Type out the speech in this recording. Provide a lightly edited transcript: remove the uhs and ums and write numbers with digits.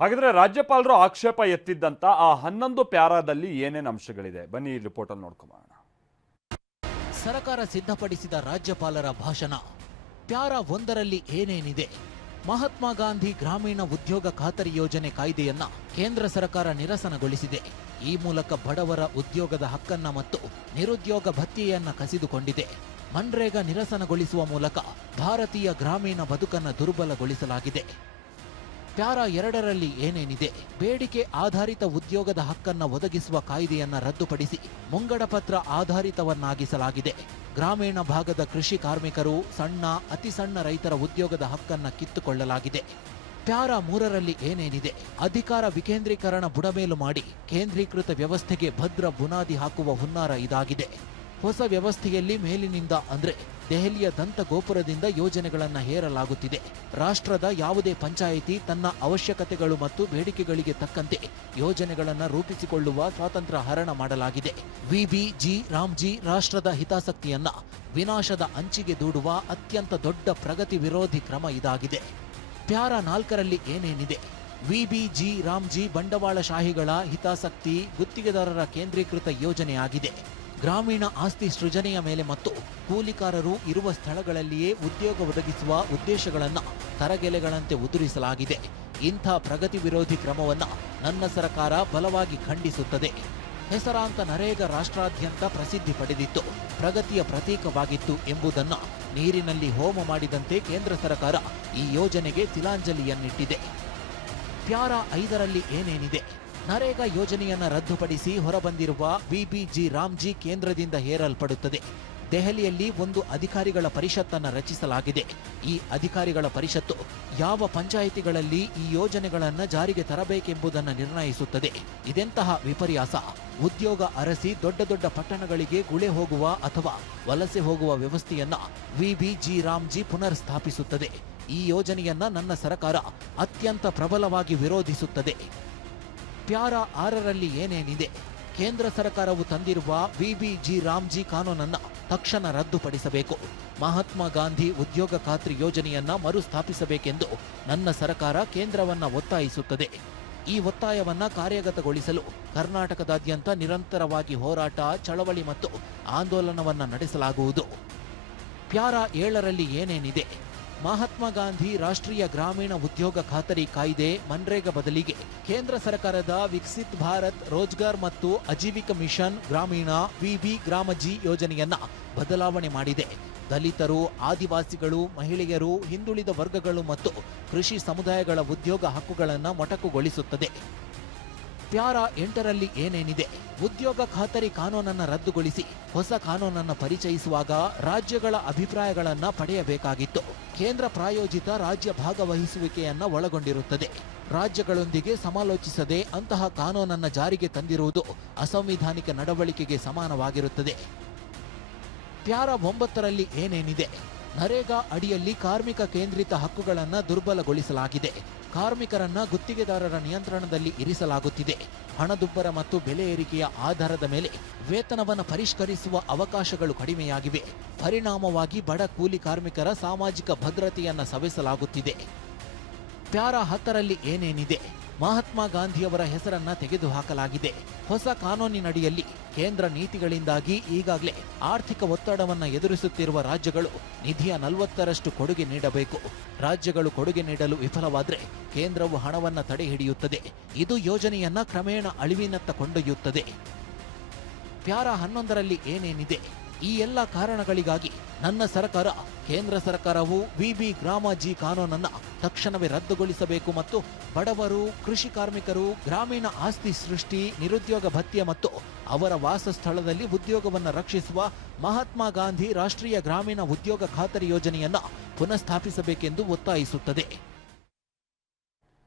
ಹಾಗಾದ್ರೆ ರಾಜ್ಯಪಾಲರು ಆಕ್ಷೇಪ ಎತ್ತಿದ್ದಂತ ಆ 11 ಪ್ಯಾರಾದಲ್ಲಿ ಏನೇನು ಅಂಶಗಳಿದೆ ಬನ್ನಿ ಈ ರಿಪೋರ್ಟ್ ಅಲ್ಲಿ ನೋಡ್ಕೊಳ್ಳೋಣ. ಸರ್ಕಾರ ಸಿದ್ಧಪಡಿಸಿದ ರಾಜ್ಯಪಾಲರ ಭಾಷಣ ಪ್ಯಾರಾ 1ರಲ್ಲಿ ಏನೇನಿದೆ? ಮಹಾತ್ಮ ಗಾಂಧಿ ಗ್ರಾಮೀಣ ಉದ್ಯೋಗ ಖಾತರಿ ಯೋಜನೆ ಕಾಯ್ದೆಯನ್ನ ಕೇಂದ್ರ ಸರ್ಕಾರ ನಿರಸನಗೊಳಿಸಿದೆ. ಈ ಮೂಲಕ ಬಡವರ ಉದ್ಯೋಗದ ಹಕ್ಕನ್ನ ಮತ್ತು ನಿರುದ್ಯೋಗ ಭತ್ಯೆಯನ್ನ ಕಸಿದುಕೊಂಡಿದೆ. ಮನ್ರೇಗಾ ನಿರಸನಗೊಳಿಸುವ ಮೂಲಕ ಭಾರತೀಯ ಗ್ರಾಮೀಣ ಬದುಕನ್ನು ದುರ್ಬಲಗೊಳಿಸಲಾಗಿದೆ. ಪ್ಯಾರಾ 2ರಲ್ಲಿ ಏನೇನಿದೆ? ಬೇಡಿಕೆ ಆಧಾರಿತ ಉದ್ಯೋಗದ ಹಕ್ಕನ್ನ ಒದಗಿಸುವ ಕಾಯ್ದೆಯನ್ನ ರದ್ದುಪಡಿಸಿ ಮುಂಗಡಪತ್ರ ಆಧಾರಿತವನ್ನಾಗಿಸಲಾಗಿದೆ. ಗ್ರಾಮೀಣ ಭಾಗದ ಕೃಷಿ ಕಾರ್ಮಿಕರು, ಸಣ್ಣ ಅತಿ ಸಣ್ಣ ರೈತರ ಉದ್ಯೋಗದ ಹಕ್ಕನ್ನ ಕಿತ್ತುಕೊಳ್ಳಲಾಗಿದೆ. ಪ್ಯಾರಾ 3ರಲ್ಲಿ ಏನೇನಿದೆ? ಅಧಿಕಾರ ವಿಕೇಂದ್ರೀಕರಣ ಬುಡಮೇಲು ಮಾಡಿ ಕೇಂದ್ರೀಕೃತ ವ್ಯವಸ್ಥೆಗೆ ಭದ್ರ ಬುನಾದಿ ಹಾಕುವ ಹುನ್ನಾರ ಇದಾಗಿದೆ. ಹೊಸ ವ್ಯವಸ್ಥೆಯಲ್ಲಿ ಮೇಲಿನಿಂದ ಅಂದ್ರೆ ದೆಹಲಿಯ ದಂತ ಗೋಪುರದಿಂದ ಯೋಜನೆಗಳನ್ನು ಹೇರಲಾಗುತ್ತಿದೆ. ರಾಷ್ಟ್ರದ ಯಾವುದೇ ಪಂಚಾಯಿತಿ ತನ್ನ ಅವಶ್ಯಕತೆಗಳು ಮತ್ತು ಬೇಡಿಕೆಗಳಿಗೆ ತಕ್ಕಂತೆ ಯೋಜನೆಗಳನ್ನು ರೂಪಿಸಿಕೊಳ್ಳುವ ಸ್ವಾತಂತ್ರ್ಯ ಹರಣ ಮಾಡಲಾಗಿದೆ. ವಿಬಿಜಿ ರಾಮ್ಜಿ ರಾಷ್ಟ್ರದ ಹಿತಾಸಕ್ತಿಯನ್ನ ವಿನಾಶದ ಅಂಚಿಗೆ ದೂಡುವ ಅತ್ಯಂತ ದೊಡ್ಡ ಪ್ರಗತಿ ವಿರೋಧಿ ಕ್ರಮ ಇದಾಗಿದೆ. ಪ್ಯಾರಾ 4ರಲ್ಲಿ ಏನೇನಿದೆ? ವಿಬಿಜಿ ರಾಮ್ಜಿ ಬಂಡವಾಳಶಾಹಿಗಳ ಹಿತಾಸಕ್ತಿ ಗುತ್ತಿಗೆದಾರರ ಕೇಂದ್ರೀಕೃತ ಯೋಜನೆಯಾಗಿದೆ. ಗ್ರಾಮೀಣ ಆಸ್ತಿ ಸೃಜನೆಯ ಮೇಲೆ ಮತ್ತು ಕೂಲಿಕಾರರು ಇರುವ ಸ್ಥಳಗಳಲ್ಲಿಯೇ ಉದ್ಯೋಗ ಒದಗಿಸುವ ಉದ್ದೇಶಗಳನ್ನು ತರಗೆಲೆಗಳಂತೆ ಉದುರಿಸಲಾಗಿದೆ. ಇಂಥ ಪ್ರಗತಿ ವಿರೋಧಿ ಕ್ರಮವನ್ನು ನನ್ನ ಸರ್ಕಾರ ಬಲವಾಗಿ ಖಂಡಿಸುತ್ತದೆ. ಹೆಸರಾಂತ ನರೇಗಾ ರಾಷ್ಟ್ರಾದ್ಯಂತ ಪ್ರಸಿದ್ಧಿ ಪಡೆದಿತ್ತು, ಪ್ರಗತಿಯ ಪ್ರತೀಕವಾಗಿತ್ತು ಎಂಬುದನ್ನು ನೀರಿನಲ್ಲಿ ಹೋಮ ಮಾಡಿದಂತೆ ಕೇಂದ್ರ ಸರ್ಕಾರ ಈ ಯೋಜನೆಗೆ ತಿಲಾಂಜಲಿಯನ್ನಿಟ್ಟಿದೆ. ಪ್ಯಾರಾ 5ರಲ್ಲಿ ಏನೇನಿದೆ? ನರೇಗಾ ಯೋಜನೆಯನ್ನು ರದ್ದುಪಡಿಸಿ ಹೊರಬಂದಿರುವ ವಿಬಿಜಿ ರಾಮ್ಜಿ ಕೇಂದ್ರದಿಂದ ಹೇರಲ್ಪಡುತ್ತದೆ. ದೆಹಲಿಯಲ್ಲಿ ಒಂದು ಅಧಿಕಾರಿಗಳ ಪರಿಷತ್ತನ್ನು ರಚಿಸಲಾಗಿದೆ. ಈ ಅಧಿಕಾರಿಗಳ ಪರಿಷತ್ತು ಯಾವ ಪಂಚಾಯಿತಿಗಳಲ್ಲಿ ಈ ಯೋಜನೆಗಳನ್ನು ಜಾರಿಗೆ ತರಬೇಕೆಂಬುದನ್ನು ನಿರ್ಣಯಿಸುತ್ತದೆ. ಇದೆಂತಹ ವಿಪರ್ಯಾಸ! ಉದ್ಯೋಗ ಅರಸಿ ದೊಡ್ಡ ದೊಡ್ಡ ಪಟ್ಟಣಗಳಿಗೆ ಗುಳೆ ಹೋಗುವ ಅಥವಾ ವಲಸೆ ಹೋಗುವ ವ್ಯವಸ್ಥೆಯನ್ನ ವಿಬಿಜಿ ರಾಮ್ಜಿ ಪುನರ್ ಸ್ಥಾಪಿಸುತ್ತದೆ. ಈ ಯೋಜನೆಯನ್ನ ನನ್ನ ಸರ್ಕಾರ ಅತ್ಯಂತ ಪ್ರಬಲವಾಗಿ ವಿರೋಧಿಸುತ್ತದೆ. ಪ್ಯಾರಾ 6ರಲ್ಲಿ ಏನೇನಿದೆ? ಕೇಂದ್ರ ಸರ್ಕಾರವು ತಂದಿರುವ ವಿಬಿಜಿ ರಾಮ್ಜಿ ಕಾನೂನನ್ನ ತಕ್ಷಣ ರದ್ದುಪಡಿಸಬೇಕು. ಮಹಾತ್ಮ ಗಾಂಧಿ ಉದ್ಯೋಗ ಖಾತ್ರಿ ಯೋಜನೆಯನ್ನ ಮರುಸ್ಥಾಪಿಸಬೇಕೆಂದು ನನ್ನ ಸರ್ಕಾರ ಕೇಂದ್ರವನ್ನ ಒತ್ತಾಯಿಸುತ್ತದೆ. ಈ ಒತ್ತಾಯವನ್ನ ಕಾರ್ಯಗತಗೊಳಿಸಲು ಕರ್ನಾಟಕದಾದ್ಯಂತ ನಿರಂತರವಾಗಿ ಹೋರಾಟ, ಚಳವಳಿ ಮತ್ತು ಆಂದೋಲನವನ್ನ ನಡೆಸಲಾಗುವುದು. ಪ್ಯಾರಾ 7ರಲ್ಲಿ ಏನೇನಿದೆ? ಮಹಾತ್ಮ ಗಾಂಧಿ ರಾಷ್ಟ್ರೀಯ ಗ್ರಾಮೀಣ ಉದ್ಯೋಗ ಖಾತರಿ ಕಾಯ್ದೆ ಮನ್ರೇಗಾ ಬದಲಿಗೆ ಕೇಂದ್ರ ಸರ್ಕಾರದ ವಿಕಸಿತ್ ಭಾರತ್ ರೋಜ್ಗಾರ್ ಮತ್ತು ಅಜೀವಿಕ ಮಿಷನ್ ಗ್ರಾಮೀಣ ವಿಬಿ ಗ್ರಾಮಜಿ ಯೋಜನೆಯನ್ನ ಬದಲಾವಣೆ ಮಾಡಿದೆ. ದಲಿತರು, ಆದಿವಾಸಿಗಳು, ಮಹಿಳೆಯರು, ಹಿಂದುಳಿದ ವರ್ಗಗಳು ಮತ್ತು ಕೃಷಿ ಸಮುದಾಯಗಳ ಉದ್ಯೋಗ ಹಕ್ಕುಗಳನ್ನು ಮೊಟಕುಗೊಳಿಸುತ್ತದೆ. ಪ್ಯಾರಾ 8ರಲ್ಲಿ ಏನೇನಿದೆ? ಉದ್ಯೋಗ ಖಾತರಿ ಕಾನೂನನ್ನು ರದ್ದುಗೊಳಿಸಿ ಹೊಸ ಕಾನೂನನ್ನು ಪರಿಚಯಿಸುವಾಗ ರಾಜ್ಯಗಳ ಅಭಿಪ್ರಾಯಗಳನ್ನು ಪಡೆಯಬೇಕಾಗಿತ್ತು. ಕೇಂದ್ರ ಪ್ರಾಯೋಜಿತ ರಾಜ್ಯ ಭಾಗವಹಿಸುವಿಕೆಯನ್ನ ಒಳಗೊಂಡಿರುತ್ತದೆ. ರಾಜ್ಯಗಳೊಂದಿಗೆ ಸಮಾಲೋಚಿಸದೆ ಅಂತಹ ಕಾನೂನನ್ನು ಜಾರಿಗೆ ತಂದಿರುವುದು ಅಸಂವಿಧಾನಿಕ ನಡವಳಿಕೆಗೆ ಸಮಾನವಾಗಿರುತ್ತದೆ. ಪ್ಯಾರಾ 9ರಲ್ಲಿ ಏನೇನಿದೆ? ನರೇಗಾ ಅಡಿಯಲ್ಲಿ ಕಾರ್ಮಿಕ ಕೇಂದ್ರಿತ ಹಕ್ಕುಗಳನ್ನು ದುರ್ಬಲಗೊಳಿಸಲಾಗಿದೆ. ಕಾರ್ಮಿಕರನ್ನ ಗುತ್ತಿಗೆದಾರರ ನಿಯಂತ್ರಣದಲ್ಲಿ ಇರಿಸಲಾಗುತ್ತಿದೆ. ಹಣದುಬ್ಬರ ಮತ್ತು ಬೆಲೆ ಏರಿಕೆಯ ಆಧಾರದ ಮೇಲೆ ವೇತನವನ್ನು ಪರಿಷ್ಕರಿಸುವ ಅವಕಾಶಗಳು ಕಡಿಮೆಯಾಗಿವೆ. ಪರಿಣಾಮವಾಗಿ ಬಡ ಕೂಲಿ ಕಾರ್ಮಿಕರ ಸಾಮಾಜಿಕ ಭದ್ರತೆಯನ್ನು ಸವೆಸಲಾಗುತ್ತಿದೆ. ಪ್ಯಾರಾ 10ರಲ್ಲಿ ಏನೇನಿದೆ? ಮಹಾತ್ಮ ಗಾಂಧಿಯವರ ಹೆಸರನ್ನ ತೆಗೆದುಹಾಕಲಾಗಿದೆ. ಹೊಸ ಕಾನೂನಿನಡಿಯಲ್ಲಿ ಕೇಂದ್ರ ನೀತಿಗಳಿಂದಾಗಿ ಈಗಾಗಲೇ ಆರ್ಥಿಕ ಒತ್ತಡವನ್ನು ಎದುರಿಸುತ್ತಿರುವ ರಾಜ್ಯಗಳು ನಿಧಿಯ 40ರಷ್ಟು ಕೊಡುಗೆ ನೀಡಬೇಕು. ರಾಜ್ಯಗಳು ಕೊಡುಗೆ ನೀಡಲು ವಿಫಲವಾದರೆ ಕೇಂದ್ರವು ಹಣವನ್ನು ತಡೆಹಿಡಿಯುತ್ತದೆ. ಇದು ಯೋಜನೆಯನ್ನ ಕ್ರಮೇಣ ಅಳಿವಿನತ್ತ ಕೊಂಡೊಯ್ಯುತ್ತದೆ. ಪ್ಯಾರಾ 11ರಲ್ಲಿ ಏನೇನಿದೆ? ಈ ಎಲ್ಲ ಕಾರಣಗಳಿಗಾಗಿ ನನ್ನ ಸರ್ಕಾರ ಕೇಂದ್ರ ಸರ್ಕಾರವು ವಿಬಿ ಗ್ರಾಮಜಿ ಕಾನೂನನ್ನು ತಕ್ಷಣವೇ ರದ್ದುಗೊಳಿಸಬೇಕು ಮತ್ತು ಬಡವರು, ಕೃಷಿ ಕಾರ್ಮಿಕರು, ಗ್ರಾಮೀಣ ಆಸ್ತಿ ಸೃಷ್ಟಿ, ನಿರುದ್ಯೋಗ ಭತ್ಯೆ ಮತ್ತು ಅವರ ವಾಸಸ್ಥಳದಲ್ಲಿ ಉದ್ಯೋಗವನ್ನು ರಕ್ಷಿಸುವ ಮಹಾತ್ಮ ಗಾಂಧಿ ರಾಷ್ಟ್ರೀಯ ಗ್ರಾಮೀಣ ಉದ್ಯೋಗ ಖಾತರಿ ಯೋಜನೆಯನ್ನ ಪುನಃಸ್ಥಾಪಿಸಬೇಕೆಂದು ಒತ್ತಾಯಿಸುತ್ತದೆ.